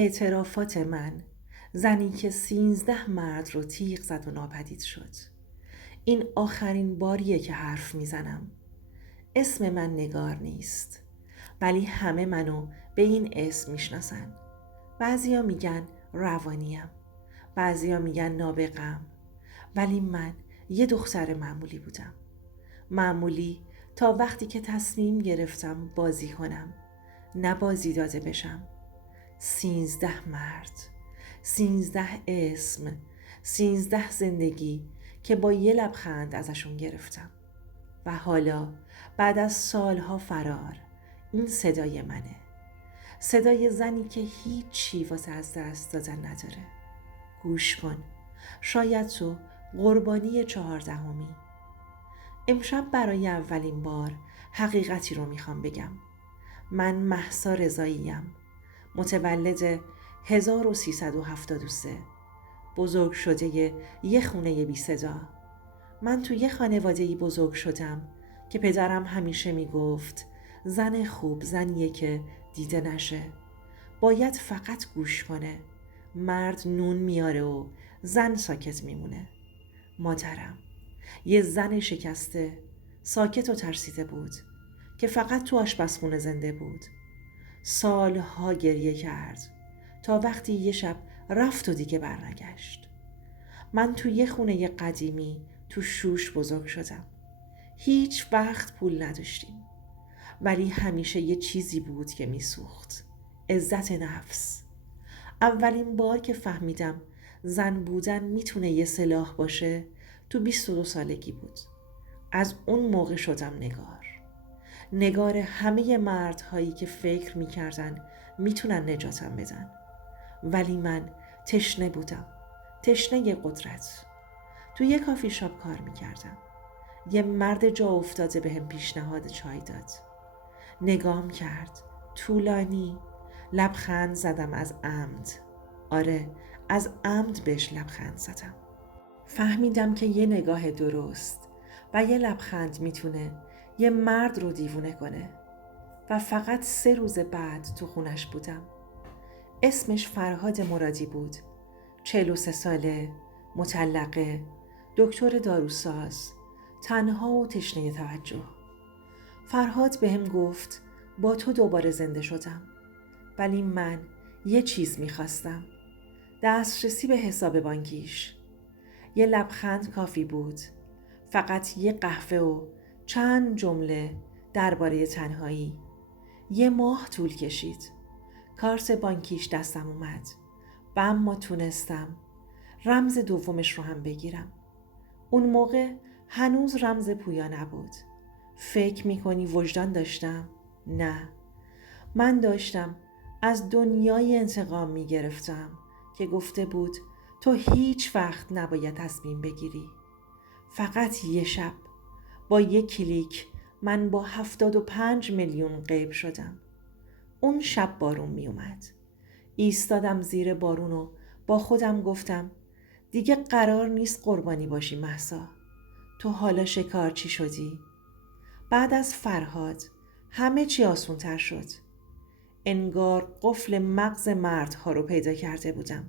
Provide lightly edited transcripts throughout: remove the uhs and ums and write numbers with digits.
اعترافات من، زنی که 13 مرد رو تیغ زد و ناپدید شد. این آخرین باریه که حرف میزنم. اسم من نگار نیست، ولی همه منو به این اسم میشناسن. بعضیا میگن روانیم، بعضیا میگن نابغم، ولی من یه دختر معمولی بودم. معمولی تا وقتی که تصمیم گرفتم بازی کنم، نه بازی داده بشم. 13 مرد، 13 اسم، 13 زندگی که با یه لبخند ازشون گرفتم. و حالا بعد از سالها فرار، این صدای منه. صدای زنی که هیچی واسه از دست دادن نداره. گوش کن، شاید تو قربانی 14می. امشب برای اولین بار حقیقتی رو میخوام بگم. من مهسا رضاییم، متولد 1373، بزرگ شده یه خونه بی صدا. من تو یه خانواده‌ای بزرگ شدم که پدرم همیشه میگفت زن خوب زنیه که دیده نشه، باید فقط گوش کنه. مرد نون میاره و زن ساکت میمونه. مادرم یه زن شکسته، ساکت و ترسیده بود که فقط تو آشپزخونه زنده بود. سالها گریه کرد تا وقتی یه شب رفت و دیگه برنگشت. من تو یه خونه قدیمی تو شوش بزرگ شدم. هیچ وقت پول نداشتیم، ولی همیشه یه چیزی بود که میسوخت: عزت نفس. اولین بار که فهمیدم زن بودن میتونه یه سلاح باشه تو 22 سالگی بود. از اون موقع شدم نگار همه مردهایی که فکر میکردن میتونن نجاتم بدن. ولی من تشنه بودم، تشنه قدرت. تو یه کافی شاپ کار میکردم. یه مرد جا افتاده بهم پیشنهاد چای داد. نگام کرد، طولانی. لبخند زدم از عمد. آره، از عمد بهش لبخند زدم. فهمیدم که یه نگاه درست و یه لبخند میتونه یه مرد رو دیوونه کنه. و فقط 3 روز بعد تو خونش بودم. اسمش فرهاد مرادی بود. 43 ساله، مطلقه، دکتر داروساز، تنها و تشنه توجه. فرهاد بهم گفت با تو دوباره زنده شدم. ولی من یه چیز میخواستم: دسترسی به حساب بانکیش. یه لبخند کافی بود. فقط یه قهوه و چند جمله درباره تنهایی. 1 ماه طول کشید. کارت بانکیش دستم اومد و اما تونستم رمز دومش رو هم بگیرم. اون موقع هنوز رمز پویا نبود. فکر میکنی وجدان داشتم؟ نه. من داشتم از دنیای انتقام میگرفتم که گفته بود تو هیچ وقت نباید تصمیم بگیری. فقط یه شب با 1 کلیک من با 75 میلیون غیب شدم. اون شب بارون می اومد. ایستادم زیر بارون و با خودم گفتم دیگه قرار نیست قربانی باشی مهسا. تو حالا شکارچی شدی. بعد از فرهاد همه چی آسون تر شد. انگار قفل مغز مردها رو پیدا کرده بودم.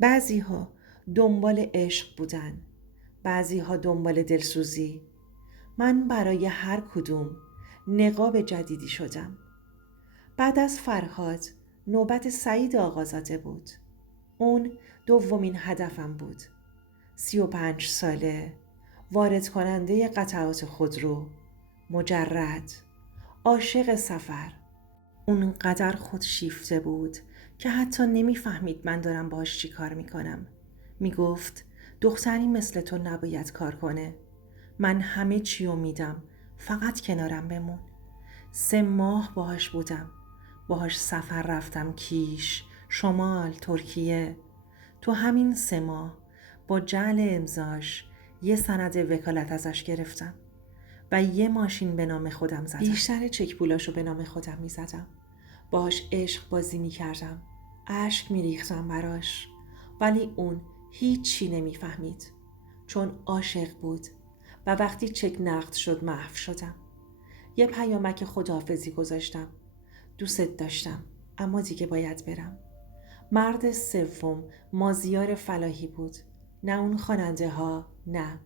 بعضی ها دنبال عشق بودن، بعضی ها دنبال دلسوزی. من برای هر کدوم نقاب جدیدی شدم. بعد از فرهاد نوبت سعید آقازاده بود. اون دومین هدفم بود. 35 ساله، وارد کننده قطعات خودرو، مجرد، عاشق سفر. اونقدر خودشیفته بود که حتی نمیفهمید من دارم باهاش چی کار میکنم. میگفت دختری مثل تو نباید کار کنه. من همه چیو میدم، فقط کنارم بمون. 3 ماه باهاش بودم. باهاش سفر رفتم: کیش، شمال، ترکیه. تو همین 3 ماه با جعل امضاش یه سند وکالت ازش گرفتم و یه ماشین به نام خودم زدم. بیشتر چک پولاشو به نام خودم می زدم. باهاش عشق بازی می کردم. اشک می ریختم براش. ولی اون هیچی نمی فهمید. چون عاشق بود و وقتی چک نقد شد محو شدم. یه پیامک خداحافظی گذاشتم: دوست داشتم اما دیگه باید برم. مرد سوم مازیار فلاحی بود. نه اون خواننده ها، نه.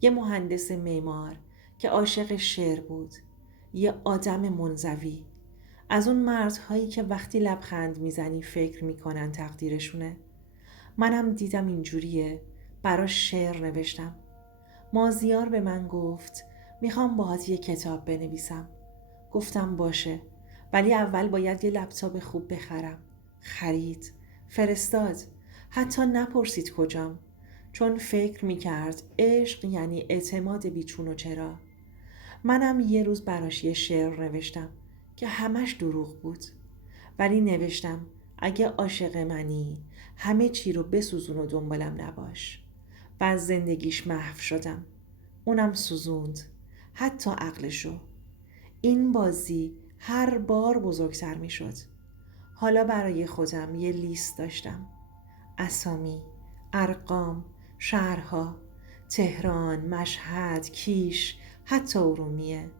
یه مهندس معمار که عاشق شعر بود. یه آدم منزوی. از اون مردهایی که وقتی لبخند میزنی فکر میکنن تقدیرشونه. منم دیدم اینجوریه. براش شعر نوشتم. مازیار به من گفت میخوام باهات یه کتاب بنویسم. گفتم باشه، ولی اول باید یه لپتاپ خوب بخرم. خرید، فرستاد، حتی نپرسید کجام، چون فکر میکرد عشق یعنی اعتماد بیچون و چرا. منم یه روز براش یه شعر نوشتم که همش دروغ بود، ولی نوشتم اگه عاشق منی همه چی رو بسوزون و دنبالم نباش. و از زندگیش محو شدم. اونم سوزوند، حتی عقلشو. این بازی هر بار بزرگتر می شد. حالا برای خودم یه لیست داشتم. اسامی، ارقام، شهرها، تهران، مشهد، کیش، حتی ارومیه.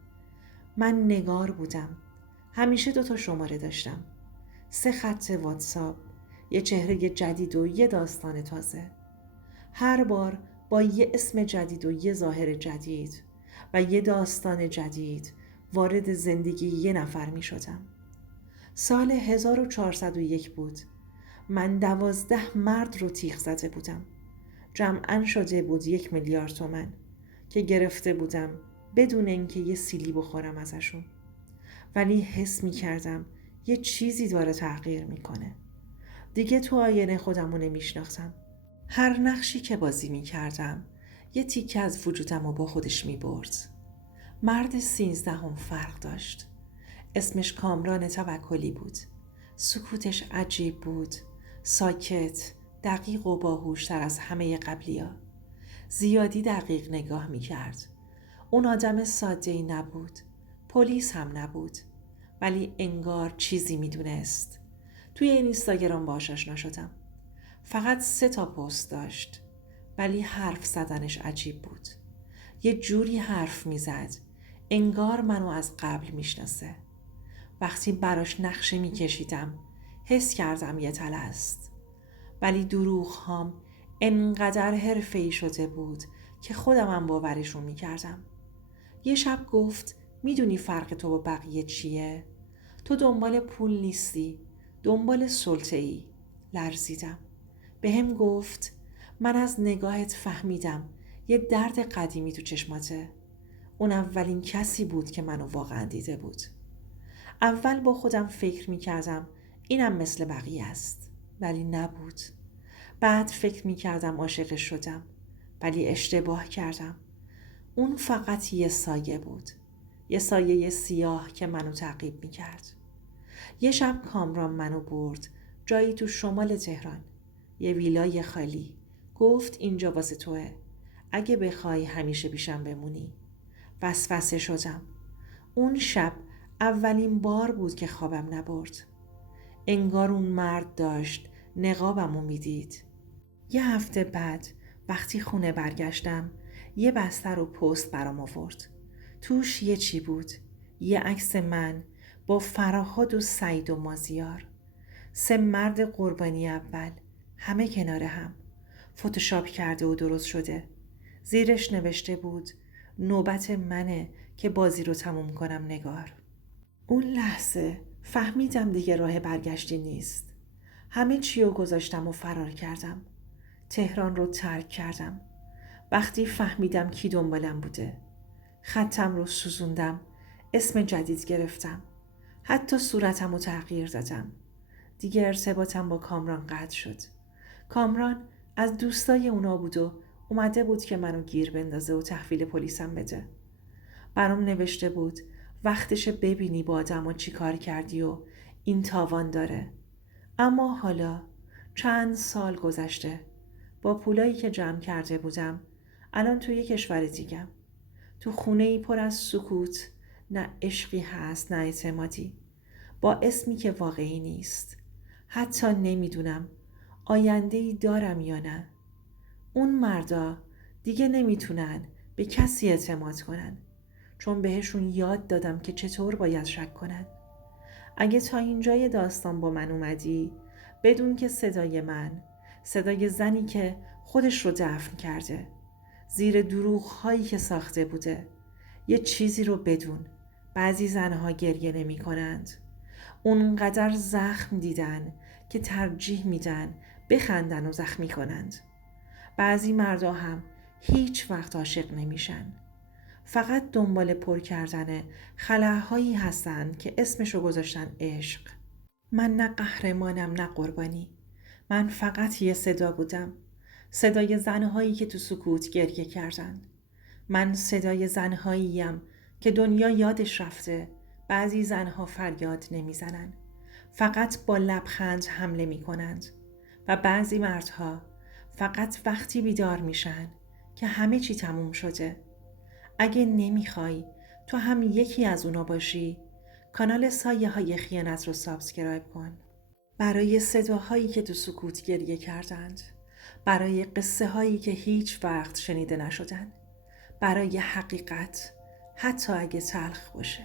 من نگار بودم. همیشه 2 شماره داشتم. 3 خط واتساپ، یه چهره جدید و یه داستان تازه. هر بار با یه اسم جدید و یه ظاهر جدید و یه داستان جدید وارد زندگی یه نفر می شدم. سال 1401 بود. من 12 مرد رو تیغ زده بودم. جمعاً شده بود 1 میلیارد تومان که گرفته بودم بدون اینکه یه سیلی بخورم ازشون. ولی حس می کردم یه چیزی داره تغییر میکنه. دیگه تو آینه خودمو نمیشناختم. هر نقشی که بازی می کردم یه تیکه از وجودم رو با خودش می برد. مرد 13 فرق داشت. اسمش کامران توکلی بود. سکوتش عجیب بود. ساکت، دقیق و باهوشتر از همه قبلیا. زیادی دقیق نگاه می کرد. اون آدم ساده‌ای نبود. پلیس هم نبود. ولی انگار چیزی می دونست. توی اینستاگرام باهاش آشنا شدم. فقط 3 پست داشت، ولی حرف زدنش عجیب بود. یه جوری حرف میزد انگار منو از قبل میشناسه. وقتی براش نقشه میکشیدم حس کردم یه تله است. ولی دروغ هام انقدر حرفه‌ای شده بود که خودمم باورشون میکردم. یه شب گفت میدونی فرق تو با بقیه چیه؟ تو دنبال پول نیستی، دنبال سلطه‌ای. لرزیدم. بهم گفت من از نگاهت فهمیدم یه درد قدیمی تو چشماته. اون اولین کسی بود که منو واقعا دیده بود. اول با خودم فکر میکردم اینم مثل بقیه است، ولی نبود. بعد فکر میکردم عاشقش شدم، ولی اشتباه کردم. اون فقط یه سایه بود، یه سایه سیاه که منو تعقیب میکرد. یه شب کامران منو برد جایی تو شمال تهران، یه ویلای خالی. گفت اینجا واسه توه، اگه بخوای همیشه پیشم بمونی. وسوسه شدم. اون شب اولین بار بود که خوابم نبرد. انگار اون مرد داشت نقابمو میدید. یه هفته بعد وقتی خونه برگشتم یه بستر و پست برام آورد. توش یه چی بود، یه عکس من با فرهاد و سعید و مازیار. 3 مرد قربانی اول، همه کنار هم، فتوشاپ کرده و درست شده. زیرش نوشته بود نوبت منه که بازی رو تموم کنم نگار. اون لحظه فهمیدم دیگه راه برگشتی نیست. همه چی رو گذاشتم و فرار کردم. تهران رو ترک کردم. وقتی فهمیدم کی دنبالم بوده، خطم رو سوزوندم، اسم جدید گرفتم، حتی صورتم رو تغییر دادم. دیگه ارتباطم با کامران قطع شد. کامران از دوستای اونا بود و اومده بود که منو گیر بندازه و تحویل پلیسم بده. برام نوشته بود وقتشه ببینی با آدما چی کار کردی و این تاوان داره. اما حالا چند سال گذشته، با پولایی که جمع کرده بودم الان توی کشور دیگم، تو خونه‌ای پر از سکوت، نه عشقی هست نه اعتمادی، با اسمی که واقعی نیست. حتی نمیدونم آینده‌ای دارم یا نه. اون مردا دیگه نمیتونن به کسی اعتماد کنن، چون بهشون یاد دادم که چطور باید شک کنن. اگه تا اینجای داستان با من اومدی، بدون که صدای من، صدای زنی که خودش رو دفن کرده، زیر دروغ هایی که ساخته بوده، یه چیزی رو بدون. بعضی زنها گریه نمی کنند. اونقدر زخم دیدن که ترجیح میدن بخندن و زخمی کنند. بعضی مردا هم هیچ وقت عاشق نمیشن. فقط دنبال پر کردن خلاهایی هستن که اسمشو گذاشتن عشق. من نه قهرمانم نه قربانی. من فقط یه صدا بودم. صدای زنهایی که تو سکوت گریه کردن. من صدای زنهاییم که دنیا یادش رفته. بعضی زنها فریاد نمیزنن. فقط با لبخند حمله میکنند. و بعضی مردها فقط وقتی بیدار میشن که همه چی تموم شده. اگه نمیخوای تو هم یکی از اونا باشی، کانال سایه های خیانت رو سابسکرایب کن. برای صداهایی که تو سکوت گریه کردند، برای قصه هایی که هیچ وقت شنیده نشدن، برای حقیقت حتی اگه تلخ باشه.